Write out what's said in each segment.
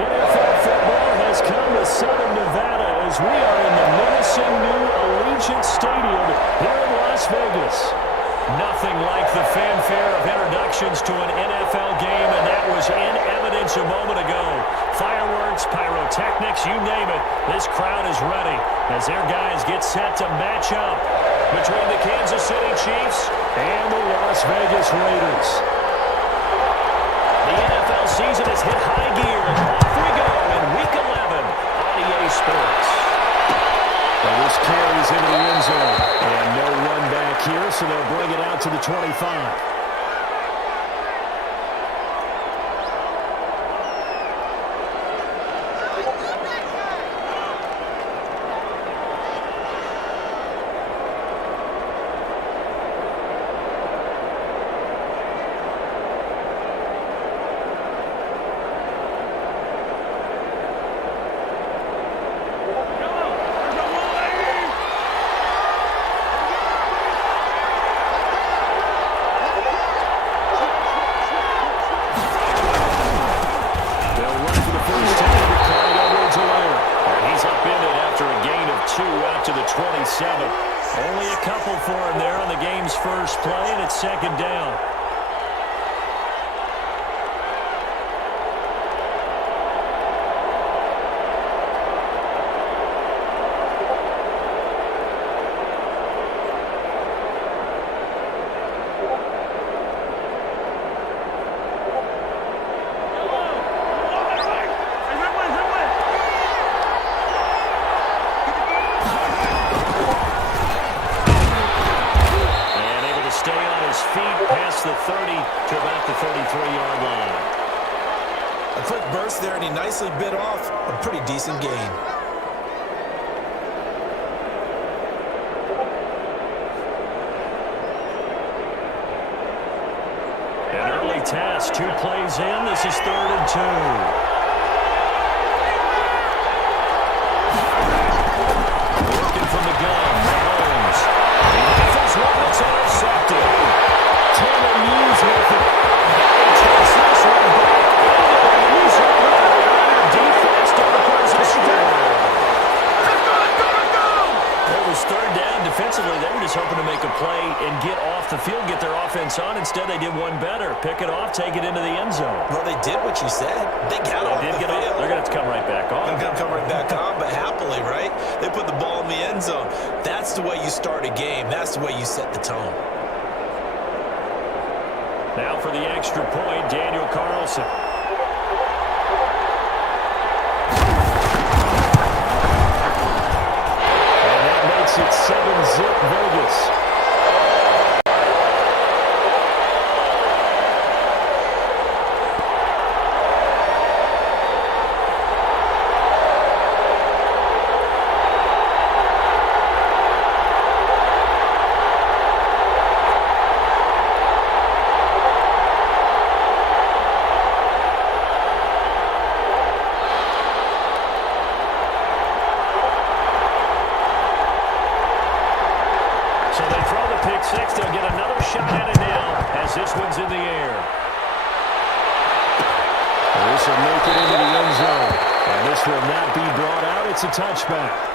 NFL football has come to Southern Nevada as we are in the menacing new Allegiant Stadium here in Las Vegas. Nothing like the fanfare of introductions to an NFL game, and that was in evidence a moment ago. Fireworks, pyrotechnics, you name it. This crowd is ready as their guys get set to match up between the Kansas City Chiefs and the Las Vegas Raiders. The NFL season has hit high gear, and off we go in Week 11 on EA Sports. Well, this carries into the end zone, and no run back here, so they'll bring it out to the 25. To the 27. Only a couple for him there on the game's first play, and it's second down. The 30 to about the 33-yard line. A quick burst there, and he nicely bit off a pretty decent gain. An early task, 2 plays in. This is 3rd and 2. Working from the gun, Mahomes. He rifles one, it's intercepted. Taylor Hughes with it. He takes this one back into the was hoping to make a play and get off the field, get their offense on. Instead, they did one better. Pick it off, take it into the end zone. Well, they did what you said. They got off the field. They're going to have to come right back on. They're going to come right back on, but happily, right? They put the ball in the end zone. That's the way you start a game. That's the way you set the tone. Now for the extra point, Daniel Carlson. And that makes it 7-zip Vegas. Six, they'll get another shot at it now as this one's in the air. This will make it into the end zone. And this will not be brought out. It's a touchback.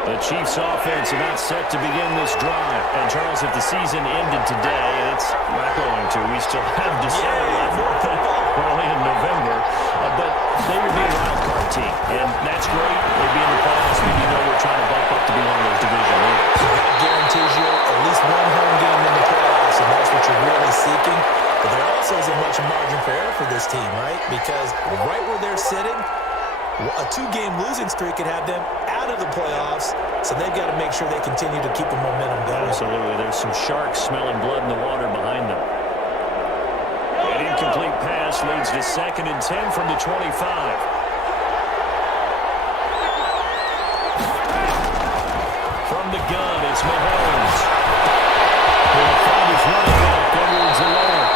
The Chiefs' offense about set to begin this drive. And, Charles, if the season ended today, and it's not going to, we still have December left, early in November, but they would be a wild card team. And that's great. They'd be in the playoffs, but you know we're trying to bump up to be one of those division leaders. That guarantees you at least one home game in the playoffs, and that's what you're really seeking. But there also isn't much margin for error for this team, right? Because right where they're sitting, a two-game losing streak could have them out of the playoffs, so they've got to make sure they continue to keep the momentum going. Absolutely. There's some sharks smelling blood in the water behind them. An incomplete pass leads to 2nd and 10 from the 25. From the gun, it's Mahomes. He'll find his running back, Edwards-Helaire.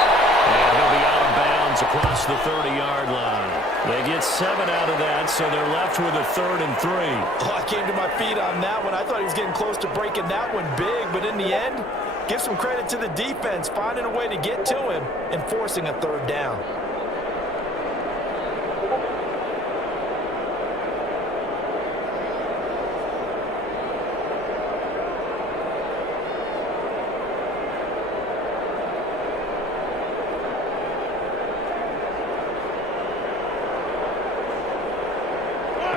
And he'll be out of bounds across the 30-yard line. They get 7 out of that, so they're left with a 3rd and 3. Oh, I came to my feet on that one. I thought he was getting close to breaking that one big, but in the end, give some credit to the defense, finding a way to get to him and forcing a 3rd down.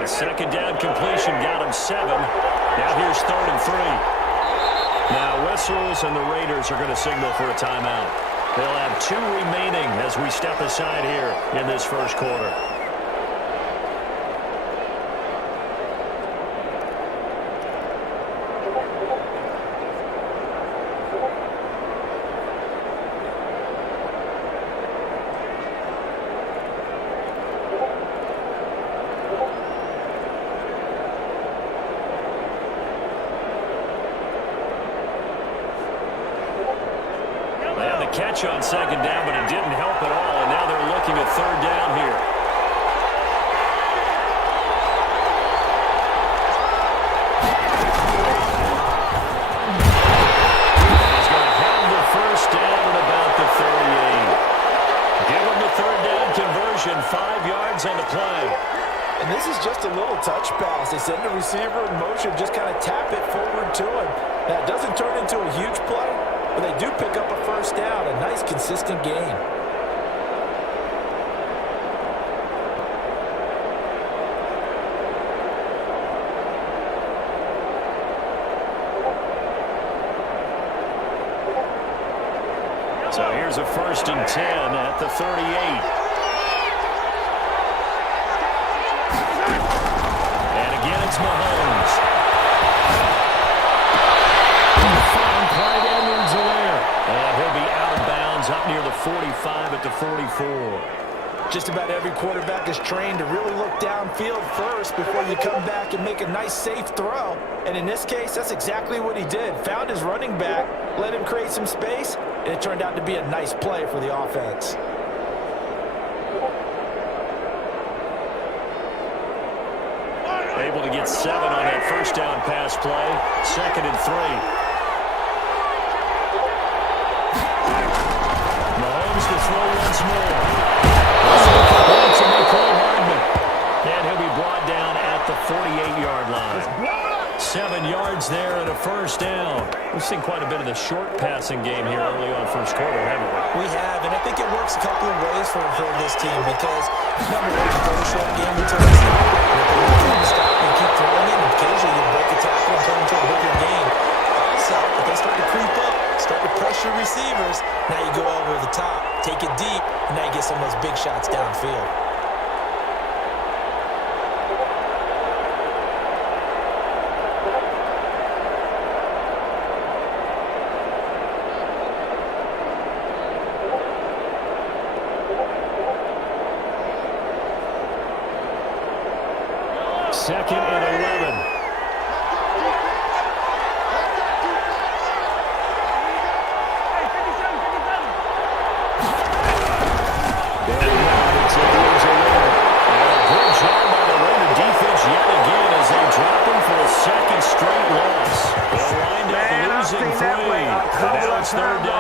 Second down completion got him 7. Now here's 3rd and 3. Now whistles and the Raiders are going to signal for a timeout. They'll have 2 remaining as we step aside here in this first quarter. Catch on 2nd down, but it didn't help at all, and now they're looking at 3rd down here. He's going to have the 1st down at about the 38. Give him the 3rd down conversion, 5 yards on the play. And this is just a little touch pass. They send the receiver in motion, just kind of tap it forward to him. That doesn't turn into a huge play, but they do pick up a 1st down. A nice, consistent game. So here's a 1st and 10 at the 38. It's Mahomes. Fine play to Edwards-Helaire. And he'll be out of bounds up near the 45 at the 44. Just about every quarterback is trained to really look downfield first before you come back and make a nice, safe throw. And in this case, that's exactly what he did. Found his running back, let him create some space, and it turned out to be a nice play for the offense. Able to get 7 on that first down pass play. 2nd and 3. Mahomes to throw once more. To Mecole Hardman. And he'll be brought down at the 48-yard line. 7 yards there and a first down. We've seen quite a bit of the short passing game here early on first quarter, haven't we? We have, and I think it works a couple of ways for this team because, number one, you play a short game until it's not. If they stop and keep throwing it, and occasionally you break a tackle and turn into a bigger game. Also, if they start to creep up, start to pressure receivers, now you go over the top, take it deep, and now you get some of those big shots downfield. Second and 11. Good job by the Raider defense yet again as they drop him for a second straight loss. They'll wind up losing 3. And now it's 3rd down.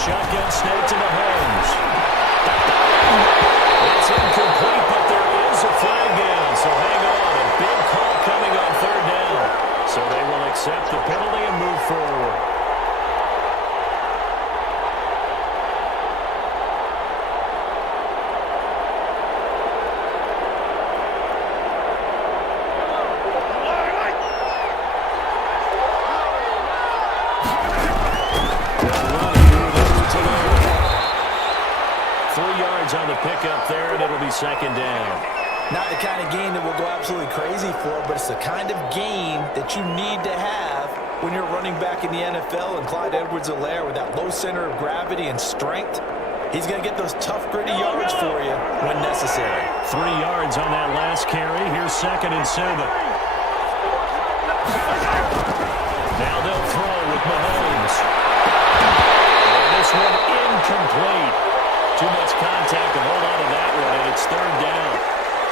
Shotgun snake to Mahomes. It's incomplete, but there is a flag down. So hang on. A big call coming on 3rd down. So they will accept the penalty and move forward. On the pickup there, and it'll be 2nd down. Not the kind of game that we'll go absolutely crazy for, but it's the kind of game that you need to have when you're running back in the NFL. And Clyde Edwards-Helaire, with that low center of gravity and strength, he's going to get those tough, gritty yards for you when necessary. 3 yards on that last carry. Here's 2nd and 7. Now they'll throw with Mahomes. And this one incomplete. Too much contact to hold on to that one, and it's 3rd down.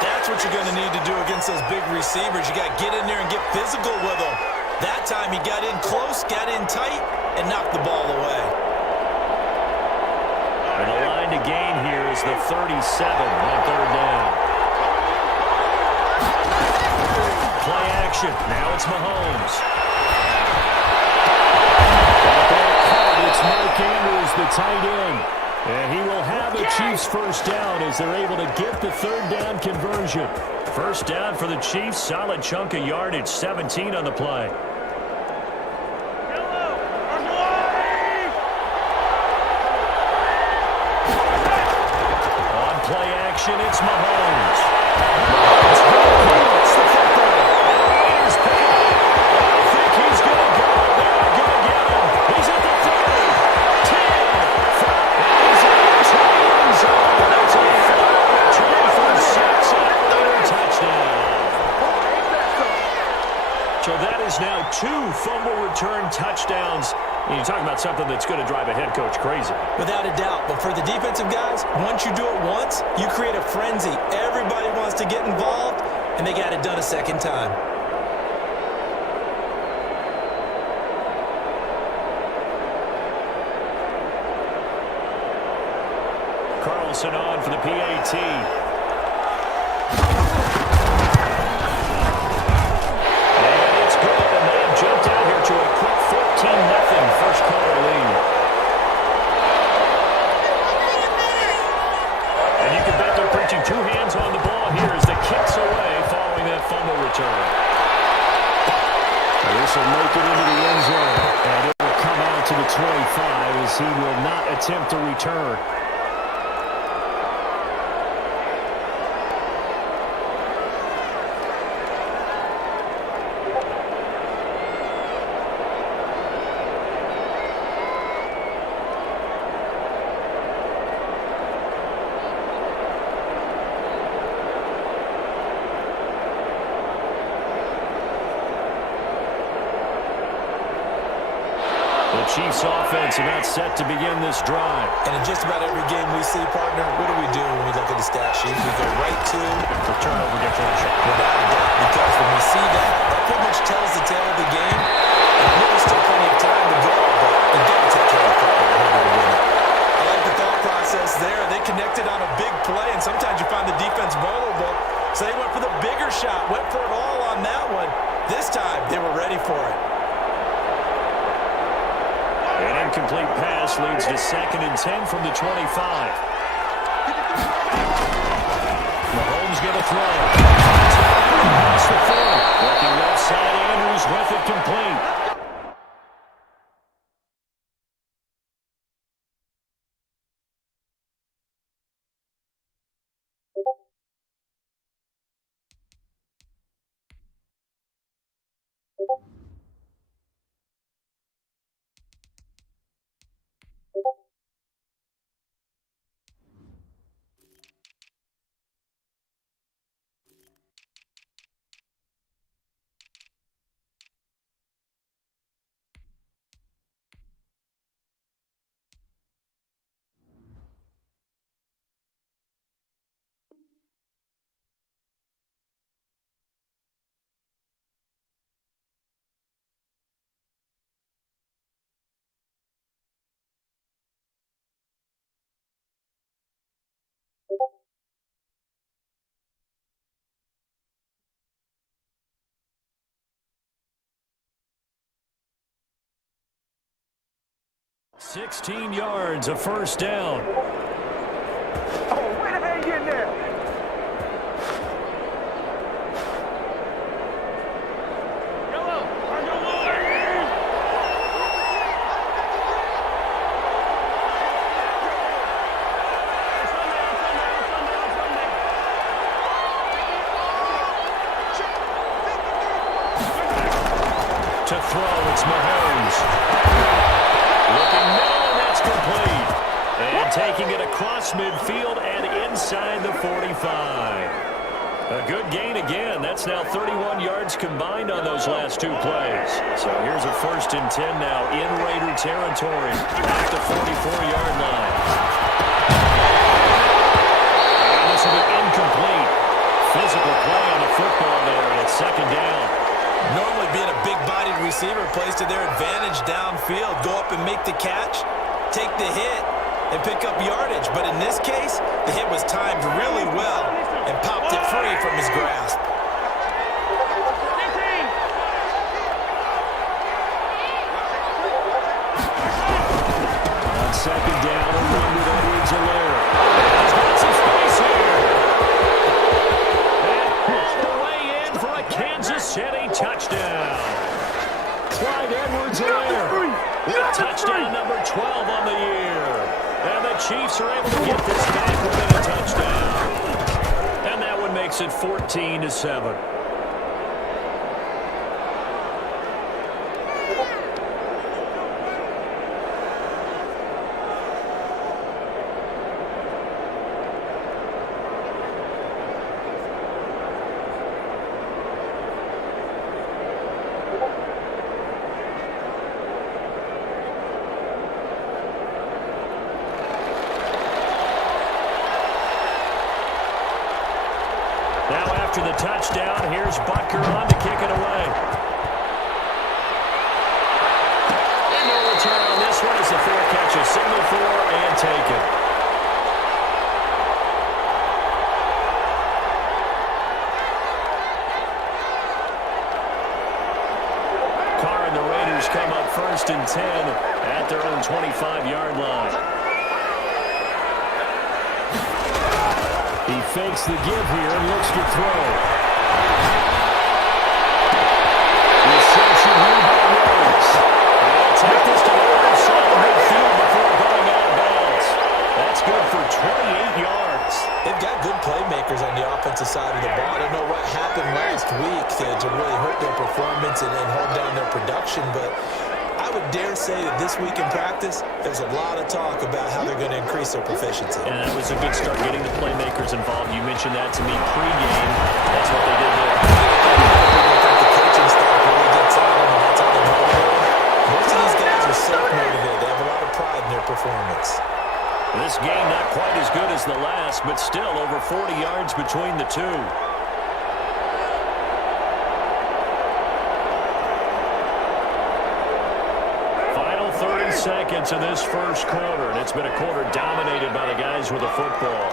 That's what you're going to need to do against those big receivers. You got to get in there and get physical with them. That time he got in close, got in tight, and knocked the ball away. And the line to gain here is the 37 on 3rd down. Play action. Now it's Mahomes. It's Mike Andrews, the tight end. And he will have a Chiefs first down as they're able to get the 3rd down conversion. First down for the Chiefs. Solid chunk of yardage. 17 on the play. On play action, it's Mahomes. It's the football. Raiders pick it up. I think he's going to go. They're going to get him. He's at the 30. 10. So that is now 2 fumble return touchdowns. And you talk about something that's going to drive a head coach crazy. Without a doubt. But for the defensive guys, once you do it once, you create a frenzy. Everybody wants to get involved, and they got it done a second time. Carlson on for the PAT. Jumped out here to a quick 14-0 first quarter lead. And you can bet they're preaching 2 hands on the ball here as the kick's away following that fumble return. And this will make it into the end zone. And it will come out to the 25 as he will not attempt to return. Chiefs offense, and that's set to begin this drive. And in just about every game we see, partner, what do we do when we look at the stat sheet? We go right to the turnover differential. Without a doubt, because when we see that, that pretty much tells the tale of the game. And I know there's still plenty of time to go, but you've got to take care of the football in order to win it. I like the thought process there. They connected on a big play, and sometimes you find the defense vulnerable. So they went for the bigger shot, went for it all on that one. This time, they were ready for it. An incomplete pass leads to 2nd and 10 from the 25. Mahomes going to throw. Across the 40. Working left side, Andrews with it complete. $16 yards, a first down. Oh, way to hang in there. To throw, it's Mahomes. Looking middle, and that's complete. And taking it across midfield and inside the 45. A good gain again. That's now 31 yards combined on those last 2 plays. So here's a 1st and 10 now in Raider territory at the 44-yard line. And this will be incomplete. Physical play on the football there, and it's 2nd down. Normally being a big-bodied receiver plays to their advantage downfield. Go up and make the catch, take the hit, and pick up yardage. But in this case, the hit was timed really well and popped it free from his grasp. On 2nd down, a run with Edwards-Helaire. He's got some space here. And pushed away in for a Kansas City touchdown. Clyde Edwards-Helaire with touchdown number 12 on the year. And the Chiefs are able to get this back within a touchdown. And that one makes it 14-7. Now after the touchdown, here's Butker on to kick it away. And no return on this one as the fair catch is signaled for and taken. Carr and the Raiders come up 1st and 10 at their own 25-yard line. He fakes the give here and looks to throw. Reception here by Rhodes. They'll take this to the outside of midfield before going out of bounds. That's good for 28 yards. They've got good playmakers on the offensive side of the ball. I don't know what happened last week to really hurt their performance and hold down their production, but I would dare say that this week in practice, there's a lot of talk about how they're going to increase their proficiency. And that was a good start getting the playmakers involved. You mentioned that to me pregame. That's what they did there. I think the coaching staff really gets on them, and that's how they motivate them. Most of these guys are self-motivated. They have a lot of pride in their performance. This game not quite as good as the last, but still over 40 yards between the two. Final 30 seconds in this first quarter, and it's been a quarter dominated by the guys with the football.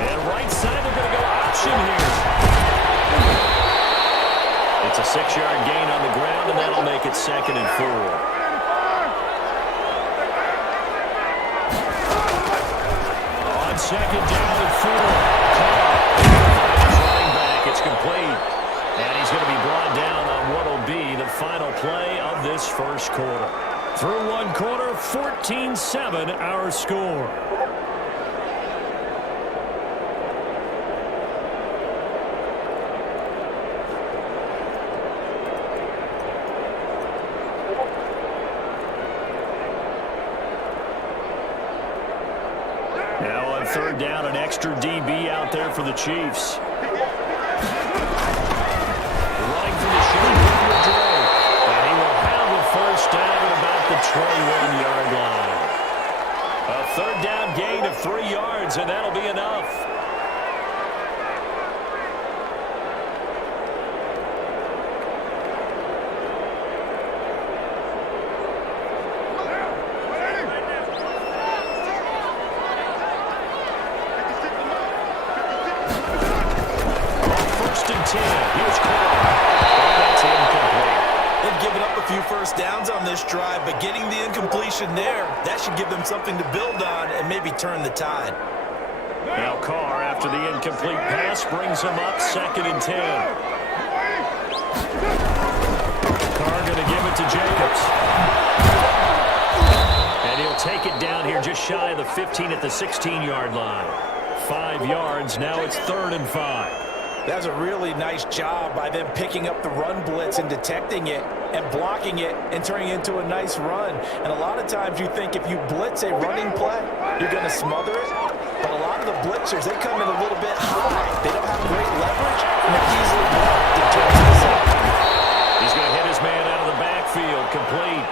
And right side, they're going to go option here. It's a 6-yard gain on the ground, and that'll make it 2nd and 4. On 2nd down and 4. Running back, it's complete. And he's going to be brought down on what will be the final play of this first quarter. Through one quarter, 14-7 our score. Now on 3rd down, an extra DB out there for the Chiefs. Running for the shotgun with Dre. And he will have a first down at about the 21-yard line. A 3rd down gain of 3 yards, and that'll be enough. First downs on this drive, but getting the incompletion there, that should give them something to build on and maybe turn the tide. Now Carr, after the incomplete pass, brings him up 2nd and 10. Carr going to give it to Jacobs. And he'll take it down here just shy of the 15 at the 16-yard line. 5 yards, now it's 3rd and 5. That's a really nice job by them picking up the run blitz and detecting it and blocking it and turning it into a nice run. And a lot of times you think if you blitz a running play, you're going to smother it. But a lot of the blitzers, they come in a little bit high. They don't have great leverage, and they're easily blocked in terms of the safety. He's going to hit his man out of the backfield, complete.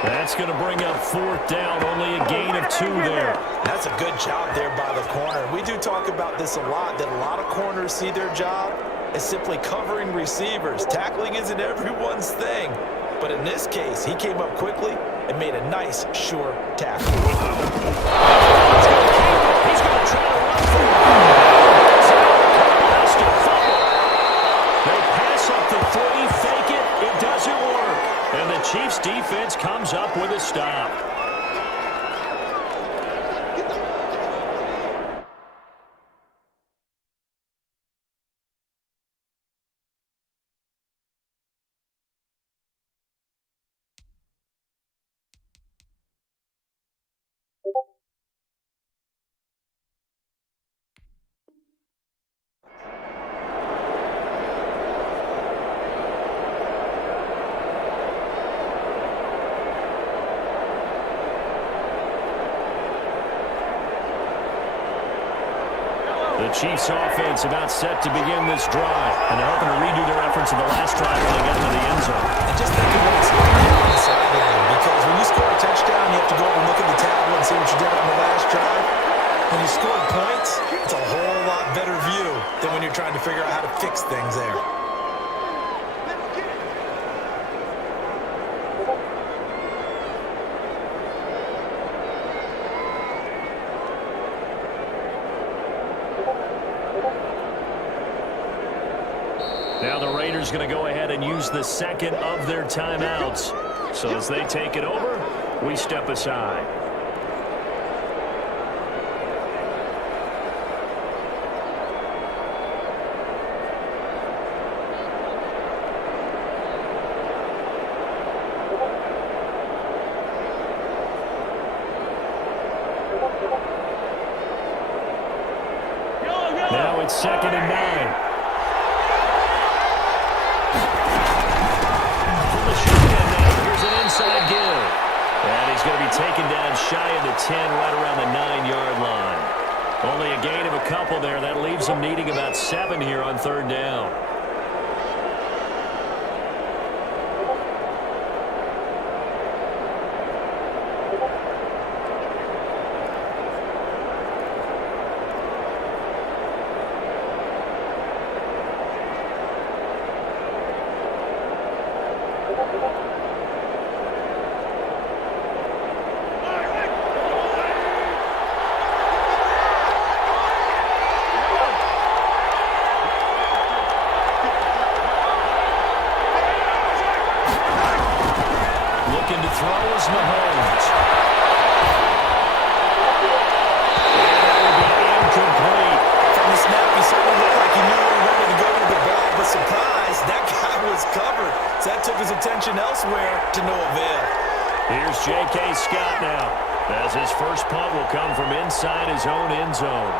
That's going to bring up 4th down, only a gain of 2 there. That's a good job there by the corner. We do talk about this a lot, that a lot of corners see their job as simply covering receivers. Tackling isn't everyone's thing. But in this case, he came up quickly and made a nice, sure tackle. He's going to try to run for it. They pass up the 3, fake it. It doesn't work. And the Chiefs defense comes up with a stop. The Chiefs offense about set to begin this drive. And they're hoping to redo their efforts in the last drive when they get into the end zone. And just think of what it's like on the sideline, because when you score a touchdown, you have to go over and look at the tablet and see what you did on the last drive. When you score points, it's a whole lot better view than when you're trying to figure out how to fix things there. Now the Raiders going to go ahead and use the 2nd of their timeouts. So as they take it over, we step aside. Now it's 2nd and 9. Inside give. And he's going to be taken down shy of the 10, right around the 9-yard line. Only a gain of a couple there. That leaves him needing about 7 here on 3rd down. Looking to throw is Mahomes. Incomplete. From the snap, he certainly looked like he knew where he wanted to go with the ball, but surprise, that guy was covered. So that took his attention elsewhere to no avail. Here's J.K. Scott now, as his first punt will come from inside his own end zone.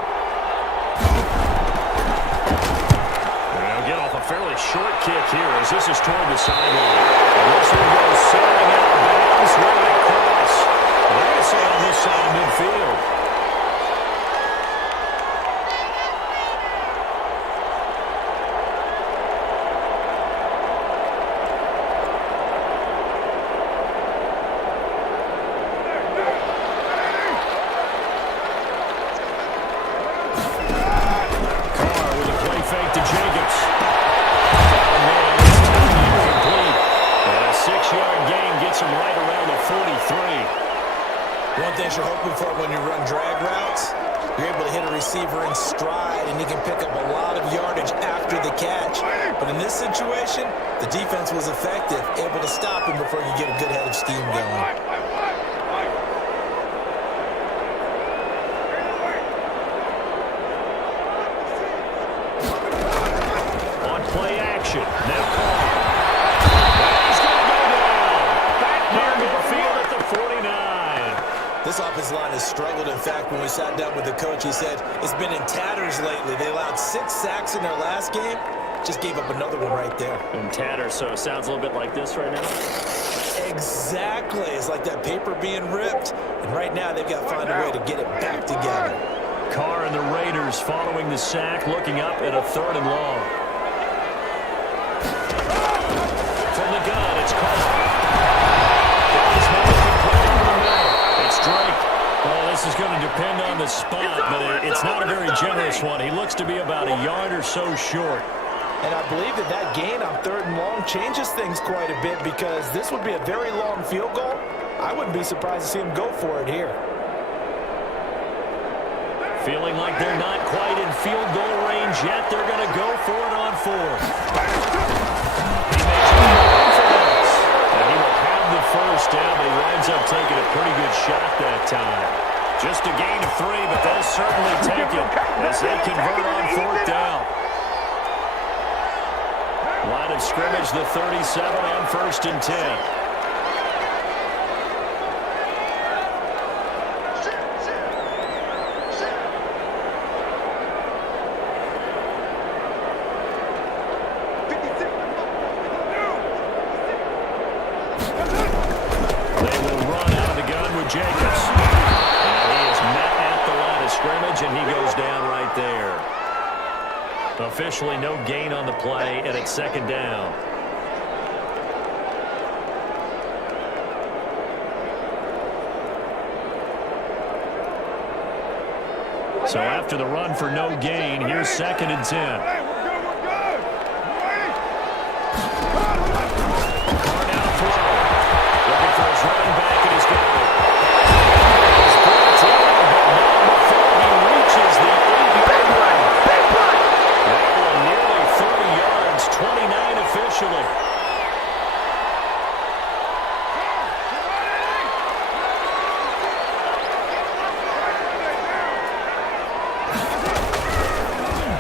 They'll get off a fairly short kick here as this is toward the sideline. And this one goes sailing out of bounds right across. They're going to say on this side of midfield. One thing you're hoping for when you run drag routes, you're able to hit a receiver in stride, and he can pick up a lot of yardage after the catch. But in this situation, the defense was effective, able to stop him before you get a good head of steam going. Play action. Now Carr. He's going to go down. Back near midfield at the 49. This offensive line has struggled. In fact, when we sat down with the coach, he said it's been in tatters lately. They allowed 6 sacks in their last game. Just gave up another one right there. In tatters, so it sounds a little bit like this right now? Exactly. It's like that paper being ripped. And right now, they've got to find a way to get it back together. Carr and the Raiders following the sack, looking up at a 3rd and long. From the gun, it's Carr. It's Drake. Well, this is going to depend on the spot, but it's not a very generous one. He looks to be about a yard or so short. And I believe that gain on 3rd and long changes things quite a bit because this would be a very long field goal. I wouldn't be surprised to see him go for it here. Feeling like they're not quite in field goal range yet. They're going to go for it on 4th. First down, but he winds up taking a pretty good shot that time. Just a gain of 3, but they'll certainly take it as they convert on 4th down. Line of scrimmage, the 37 on 1st and 10. Jacobs. And he is met at the line of scrimmage, and he goes down right there. Officially no gain on the play, and it's 2nd down. So after the run for no gain, here's 2nd and 10.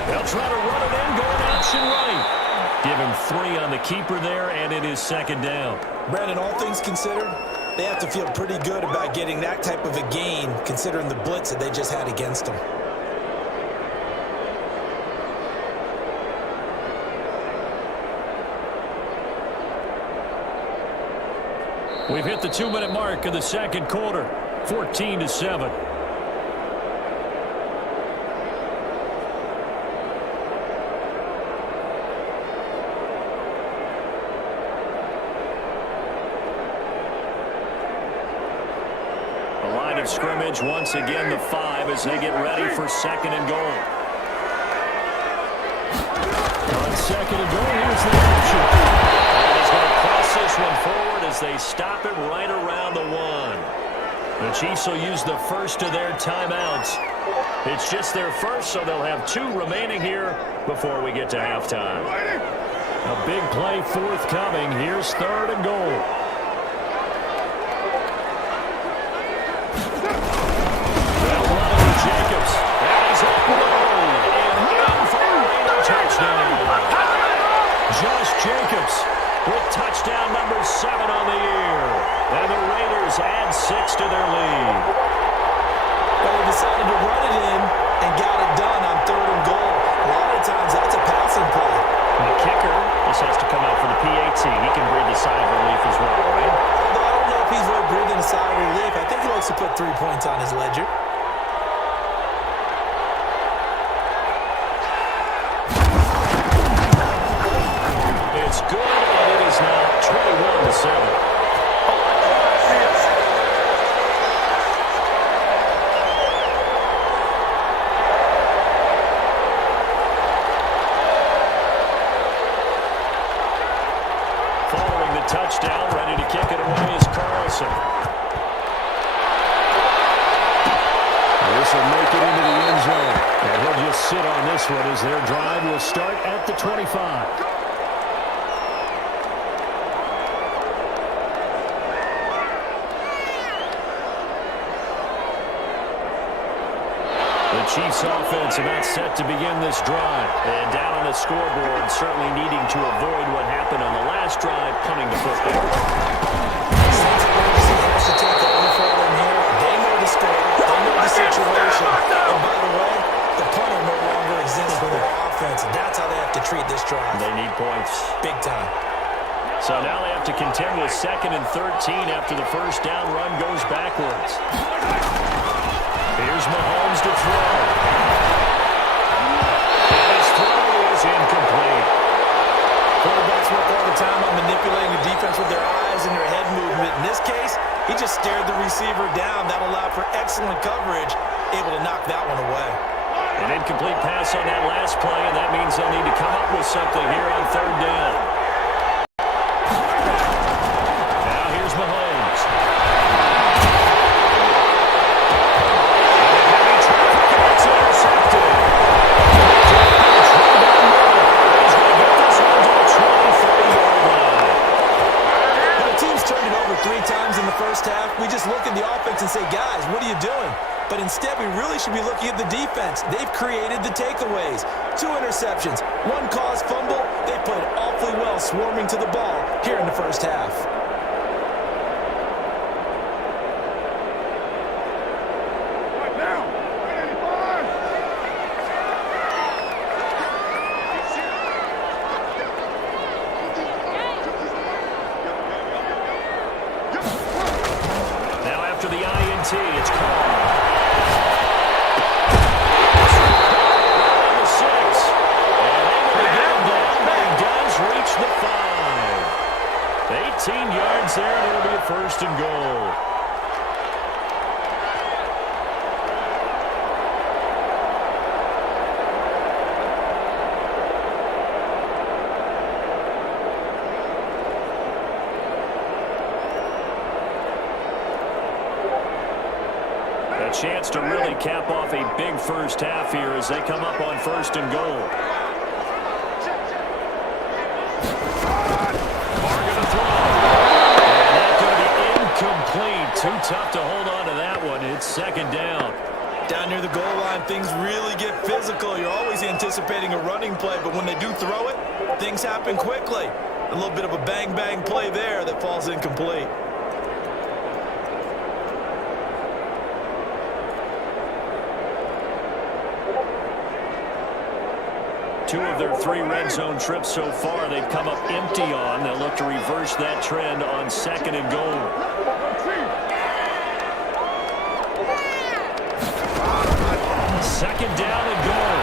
They'll try to run it in, going option right. Give him 3 on the keeper there, and it is 2nd down. Brandon, all things considered, they have to feel pretty good about getting that type of a gain, considering the blitz that they just had against them. We've hit the 2-minute mark of the 2nd quarter, 14-7. Of scrimmage once again, the 5 as they get ready for 2nd and goal. On 2nd and goal, here's the option. And he's going to cross this one forward as they stop it right around the 1. The Chiefs will use the first of their timeouts. It's just their first, so they'll have 2 remaining here before we get to halftime. A big play forthcoming. Here's 3rd and goal. Jacobs. That is up low. And in for a Raider touchdown. Josh Jacobs with touchdown number 7 on the year. And the Raiders add 6 to their lead. Well, they decided to run it in and got it done on 3rd and goal. A lot of times that's a passing play. And the kicker, this has to come out for the PAT. He can breathe a sigh of relief as well, right? Although I don't know if he's really breathing a sigh of relief. I think he likes to put 3 points on his ledger. It's good, and it is now 21-7. Following the touchdown, ready to kick it away is Carlson. This will make it into the end zone. And he'll just sit on this one as their drive will start at the 25. The Chiefs offense about set to begin this drive. And down on the scoreboard, certainly needing to avoid what happened on the last drive, punting the football. Sense of urgency has to take over for them here. They know the score. They know the situation. And by the way, the punter no longer exists for their offense. That's how they have to treat this drive. They need points. Big time. So now they have to contend with 2nd and 13 after the first down run goes backwards. Here's Mahomes to throw. His throw is incomplete. Quarterbacks work all the time on manipulating the defense with their eyes and their head movement. In this case, he just stared the receiver down. That allowed for excellent coverage, able to knock that one away. An incomplete pass on that last play, and that means they'll need to come up with something here on 3rd down. Now here's Mahomes. It's intercepted. He's going to get this one to the 23-yard line. When the team's turned it over 3 times in the first half, we just look at the offense and say, guys, what are you doing? But instead, we really should be looking at the defense. They've created the takeaways. 2 interceptions, 1 caused fumble. They played awfully well swarming to the ball here in the first half. Now after the INT, it's called. Reach the 5. 18 yards there, and it'll be a 1st and goal. A chance to really cap off a big first half here as they come up on 1st and goal. Too tough to hold on to that one. It's 2nd down. Down near the goal line, things really get physical. You're always anticipating a running play, but when they do throw it, things happen quickly. A little bit of a bang-bang play there that falls incomplete. Two of their 3 red zone trips so far, they've come up empty on. They'll look to reverse that trend on 2nd and goal. 2nd down and goal.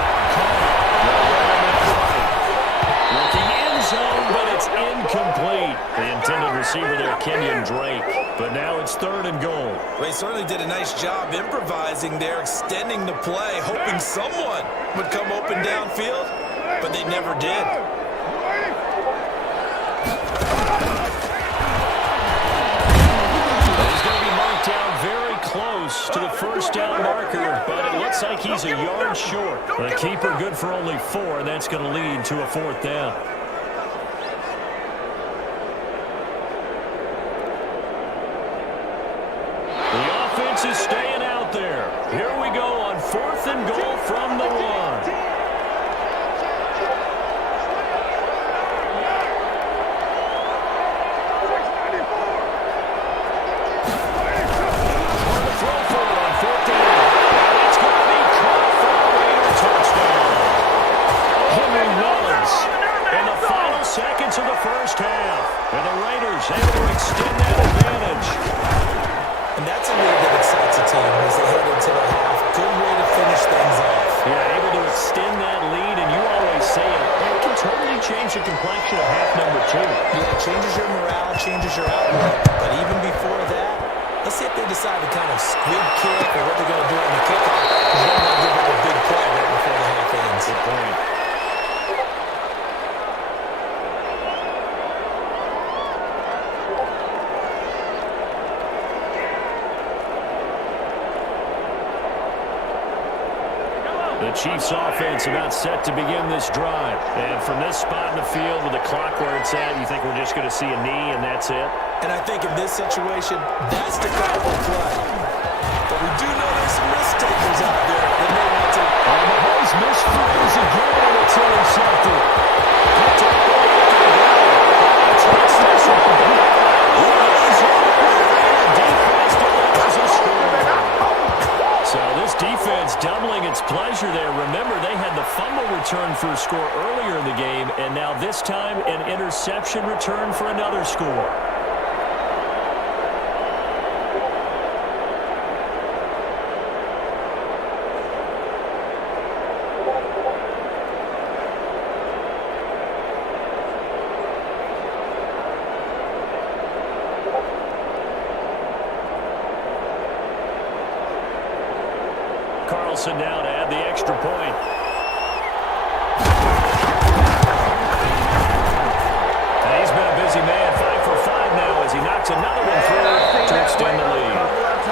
Looking end zone, but it's incomplete. The intended receiver there, Kenyon Drake. But now it's 3rd and goal. Well, he certainly did a nice job improvising there, extending the play, hoping someone would come open downfield, but they never did. first down marker, but it looks like he's a yard short. The keeper good for only 4, and that's going to lead to a 4th down. The offense is staying out there. Here we go on 4th and goal from the 1. Seconds of the first half, and the Raiders able to extend that advantage. And that's a lead that excites a team as they head into the half. Good way to finish things off. Yeah, able to extend that lead, and you always say it can totally change the complexion of half number 2. Yeah, it changes your morale, changes your outlook. But even before that, let's see if they decide to kind of squib kick or what they're going to do on the kickoff. Because they don't want to give up a big play right before the half ends. Good point. The Chiefs offense about set to begin this drive. And from this spot in the field with the clock where it's at, you think we're just going to see a knee and that's it? And I think in this situation, that's the call of play. But we do know there's some risk takers out there that may want to. And the Mahomes misfires again, and it's intercepted. Picked up the transmission. Defense delivers a score. So this defense doubling its pleasure there. Remember, they had the fumble return for a score earlier in the game, and now this time an interception return for another score. Carlson now to add the extra point. And he's been a busy man, 5 for 5 now as he knocks another one through to extend the lead.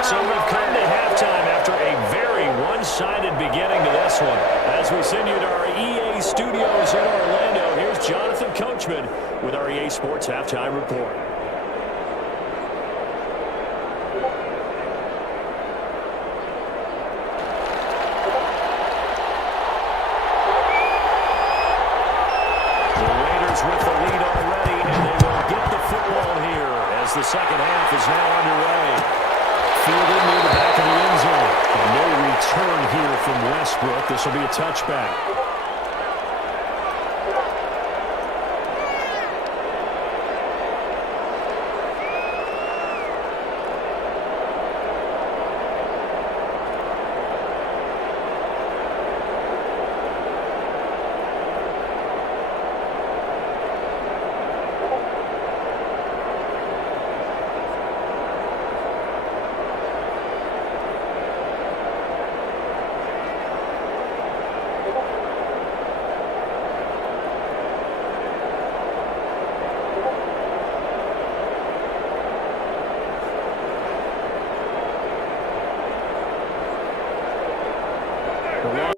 So we've come to halftime after a very one-sided beginning to this one. As we send you to our EA studios in Orlando, here's Jonathan Coachman with our EA Sports Halftime Report. With the lead already, and they will get the football here as the second half is now underway. Fielded near the back of the end zone. And no return here from Westbrook. This will be a touchback.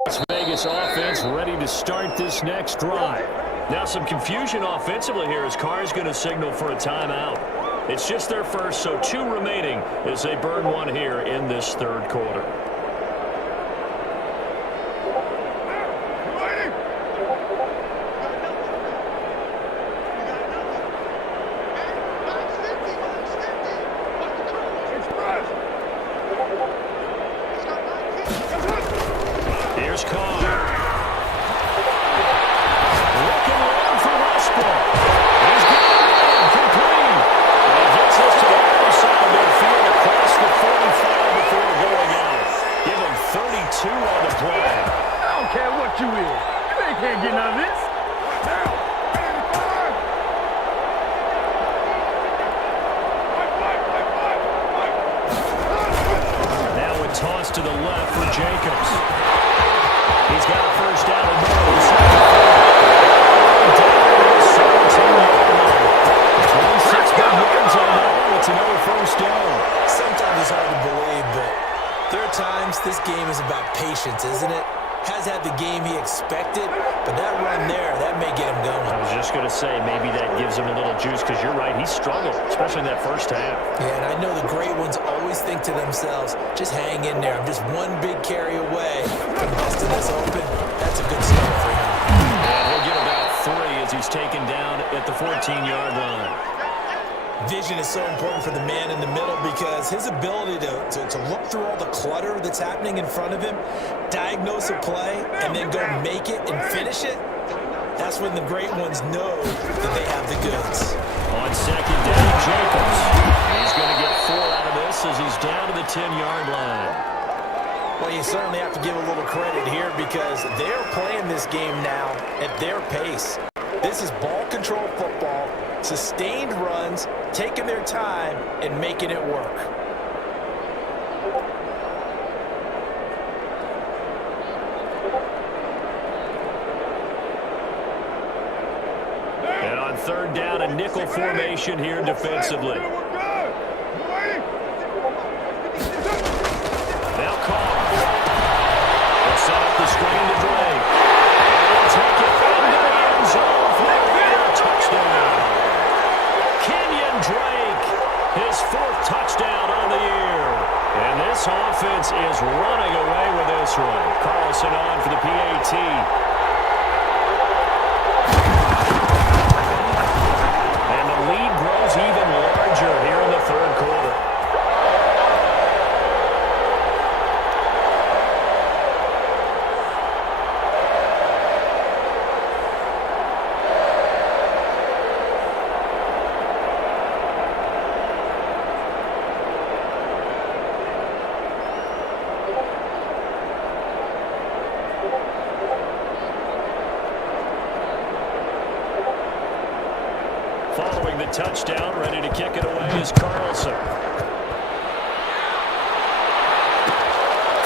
Las Vegas offense ready to start this next drive. Now some confusion offensively here as Carr's going to signal for a timeout. It's just their first, so 2 remaining as they burn one here in this third quarter. Here's Carr. Looking long for Westbrook. He's got it complete. And he gets us to the other side of midfield across the 45 before going out. Give him 32 on the play. I don't care what you is. You ain't can't get none of this. Now a toss to the left for Jacobs. He's got a first down and more. Down to the 17-yard line. 26 good yards on that one. It's another first down. Sometimes it's hard to believe, but there are times Bruce, this game is about patience, isn't it? Has had the game he expected, but that run there, that may get him going. I was just going to say, maybe that gives him a little juice, because you're right, he struggled, especially in that first half. Yeah, and I know the great ones always think to themselves, just hang in there. I'm just one big carry away from busting this open. That's a good start for him. And he'll get about 3 as he's taken down at the 14-yard line. Vision is so important for the man in the middle because his ability to look through all the clutter that's happening in front of him, diagnose a play, and then go make it and finish it, that's when the great ones know that they have the goods. On second down, Jacobs. He's going to get 4 out of this as he's down to the 10-yard line. Well, you certainly have to give a little credit here because they're playing this game now at their pace. This is ball control football, sustained runs, taking their time, and making it work. And on third down, a nickel formation here defensively. Now Carr. They'll set up the screen to Drake. And he'll take it into the end zone for a touchdown. Kenyon Drake, his 4th touchdown on the year. And this offense is running away with this one. Carlson on for the PAT. And the lead grows even larger here in the third quarter. Following the touchdown, ready to kick it away is Carlson.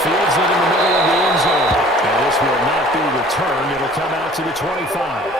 Fields it in the middle of the end zone. And this will not be returned. It'll come out to the 25.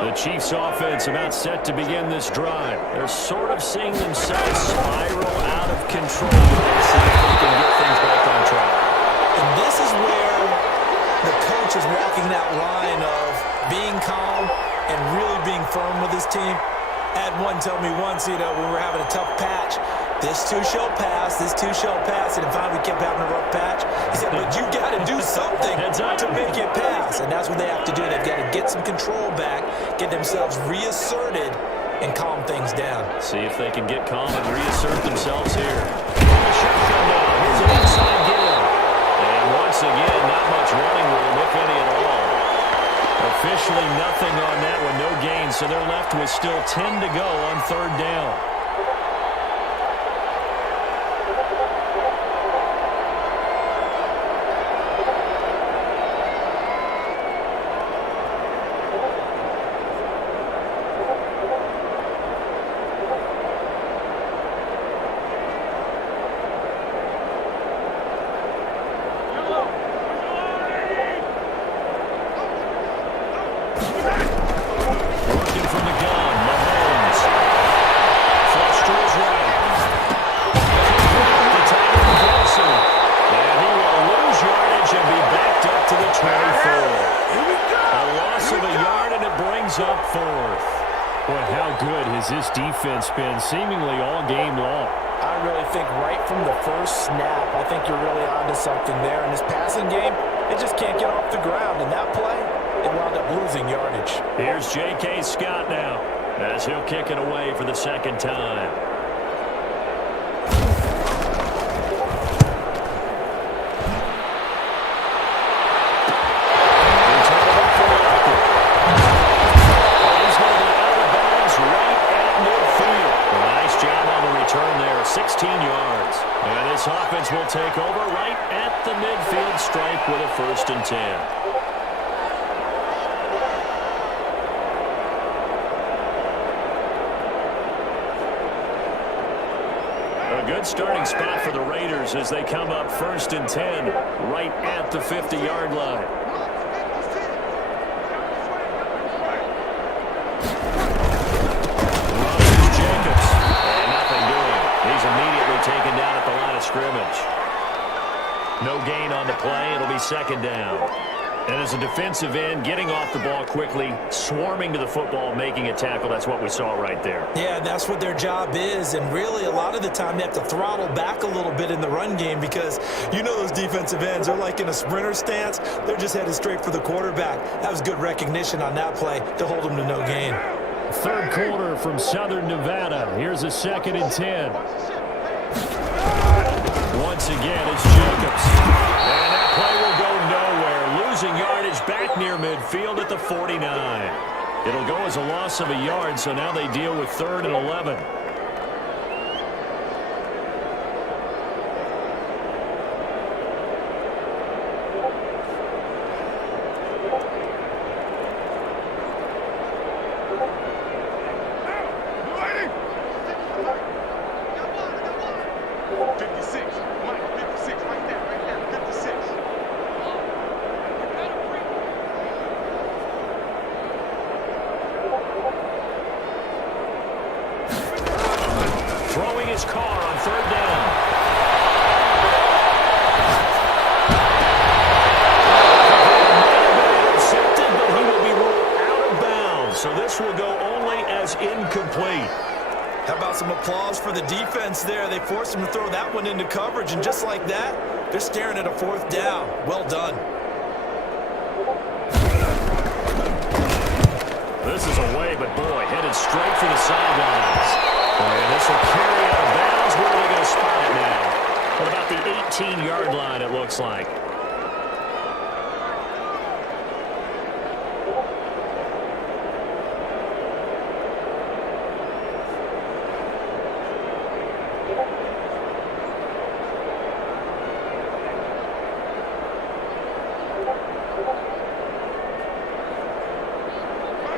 The Chiefs offense about set to begin this drive. They're sort of seeing themselves spiral out of control. Let's see if they can get things back on track. And this is where the coach is walking that line of being calm and really being firm with his team. I had one tell me once, when we were having a tough patch, this too shall pass, this too shall pass, and finally we kept having a rough patch. He said, but you got to do something to make it pass, and that's what they have to do. They've got to get some control back, get themselves reasserted, and calm things down. See if they can get calm and reassert themselves here. Shotgun now. Here's an inside give. And once again, not much running room, if any at all. Officially nothing on that one, no gain, so they're left with still 10 to go on third down. Working from the gun, Mahomes. Flush to his right. The tight end Wilson. And he will lose yardage and be backed up to the 24. A loss of a yard, and it brings up 4th. Boy, how good has this defense been seemingly all game long? I really think right from the first snap, I think you're really onto something there. In this passing game, it just can't get off the ground. In that play, it wound up losing yardage. Here's J.K. Scott now as he'll kick it away for the second time. He's going to be out of bounds right at midfield. Nice job on the return there, 16 yards. And this offense will take over right at the midfield stripe with a 1st and 10. good starting spot for the Raiders as they come up 1st and 10 right at the 50-yard line. He's immediately taken down at the line of scrimmage. No gain on the play. It'll be 2nd down. And as a defensive end, getting off the ball quickly, swarming to the football, making a tackle, that's what we saw right there. Yeah, that's what their job is. And really, a lot of the time, they have to throttle back a little bit in the run game because you know those defensive ends are like in a sprinter stance. They're just headed straight for the quarterback. That was good recognition on that play to hold them to no gain. 3rd quarter from Southern Nevada. Here's a 2nd and 10. Once again, it's Jacobs. And that play will go nowhere. Losing yardage back near midfield at the 49. It'll go as a loss of a yard, so now they deal with 3rd and 11. Throwing his car on 3rd down. Intercepted, but he will be ruled out of bounds. So this will go only as incomplete. How about some applause for the defense there? They forced him to throw that one into coverage, and just like that, they're staring at a 4th down. Well done. This is away, but boy, headed straight for the sidelines. And this will carry out of bounds. Where are they going to spot it now? At about the 18-yard line, it looks like.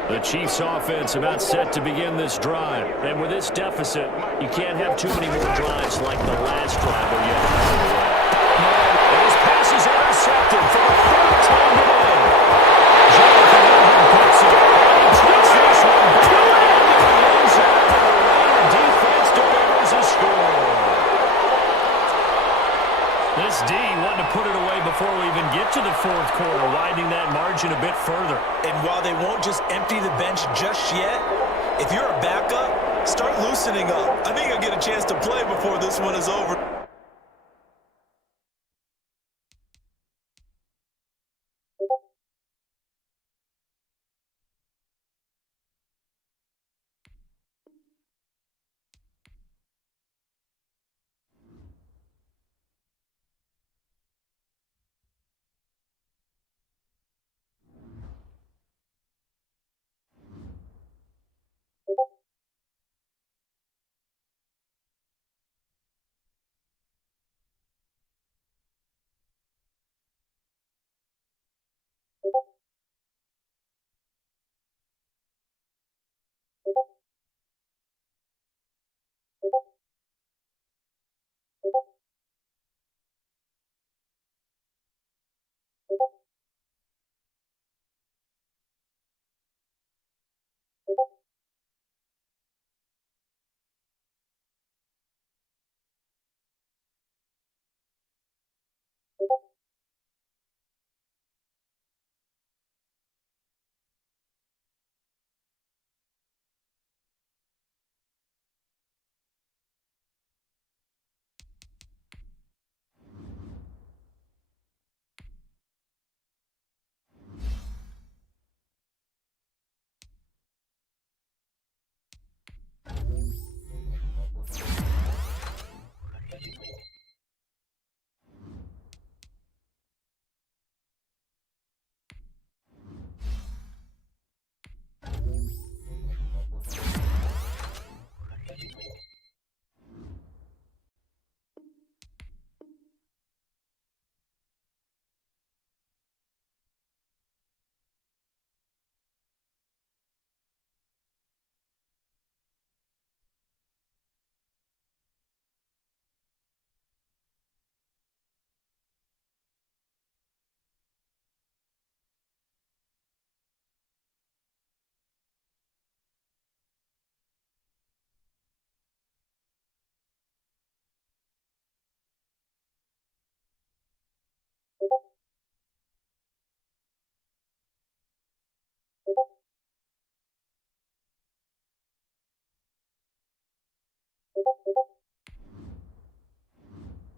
The Chiefs offense about set to begin this drive. And with this deficit, you can't have too many more drives like the last drive where you had to away. And his pass is intercepted for the 3rd time today. Jonathan Ingram picks it. And he takes this one back and runs out. The Raider defense delivers a score. This D wanting to put it away before we even get to the 4th quarter, widening that margin a bit further. And while they won't just empty the bench just yet, if you're a backup, start loosening up. I think you'll get a chance to play before this one is over.